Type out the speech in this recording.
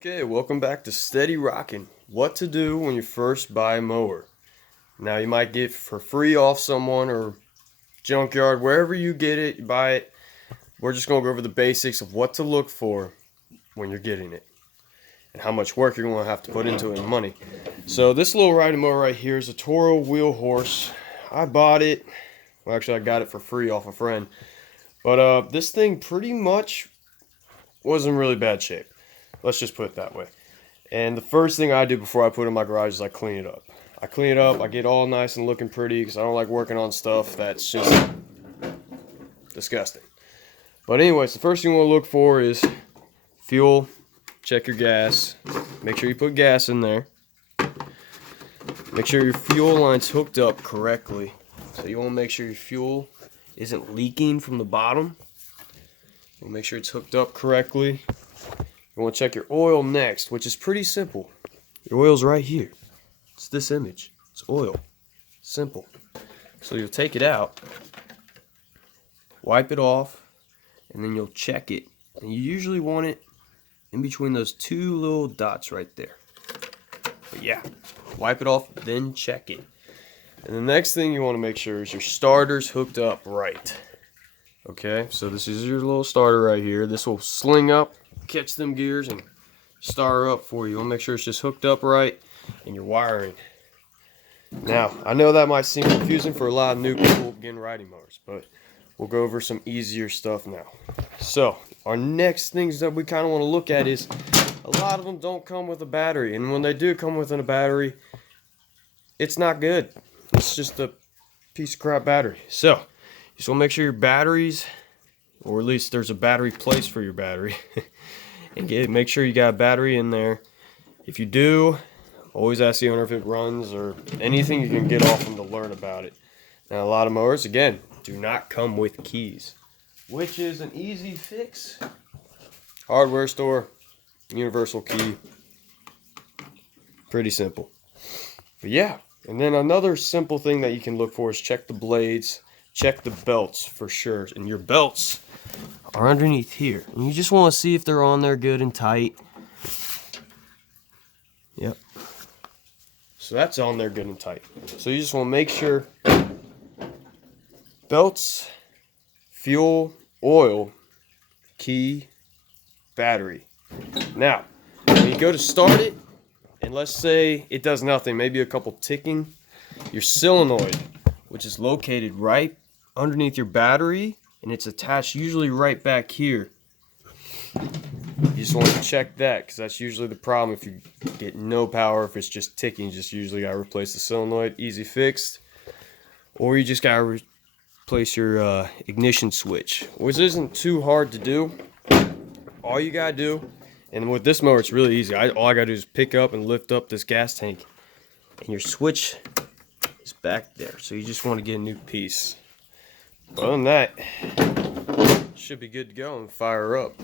Okay, welcome back to Steady Rockin'. What to do when you first buy a mower. Now you might get for free off someone or junkyard, wherever you get it, you buy it. We're just gonna go over the basics of what to look for when you're getting it and how much work you're gonna have to put into it and money. So this little riding mower right here is a Toro wheel horse. I bought it. Well, actually, I got it for free off a friend. But this thing pretty much was in really bad shape. Let's just put it that way. And the first thing I do before I put it in my garage is I clean it up. I get all nice and looking pretty because I don't like working on stuff that's just disgusting. But anyways, the first thing you want to look for is fuel. Check your gas. Make sure you put gas in there. Make sure your fuel line's hooked up correctly. So you want to make sure your fuel isn't leaking from the bottom. You want to make sure it's hooked up correctly. You want to check your oil next, which is pretty simple. Your oil's right here. It's this image. It's oil. Simple. So you'll take it out, wipe it off, and then you'll check it. And you usually want it in between those two little dots right there. But yeah, wipe it off, then check it. And the next thing you want to make sure is your starter's hooked up right. Okay, so this is your little starter right here. This will sling up, catch them gears, and start her up for you. You want to make sure it's just hooked up right and your wiring. Now, I know that might seem confusing for a lot of new people getting riding mowers, but we'll go over some easier stuff now. So, our next things that we kind of want to look at is a lot of them don't come with a battery, and when they do come with a battery, it's not good. It's just a piece of crap battery. So, you just want to make sure your batteries, or at least there's a battery place for your battery, and make sure you got a battery in there. If you do, always ask the owner if it runs or anything you can get off them to learn about it. Now, a lot of mowers, again, do not come with keys, which is an easy fix. Hardware store, universal key, pretty simple. But yeah, and then another simple thing that you can look for is check the blades, check the belts for sure. And your belts are underneath here. And you just want to see if they're on there good and tight. Yep. So that's on there good and tight. So you just want to make sure belts, fuel, oil, key, battery. Now, when you go to start it, and let's say it does nothing, maybe a couple ticking, your solenoid, which is located right underneath your battery, and it's attached usually right back here. You just want to check that, because that's usually the problem if you get no power. If it's just ticking, you just usually got to replace the solenoid, easy fixed. Or you just got to replace your ignition switch, which isn't too hard to do. All you got to do, and with this mower it's really easy, all I got to do is pick up and lift up this gas tank, and your switch is back there. So you just want to get a new piece. Other than that, should be good to go and fire up.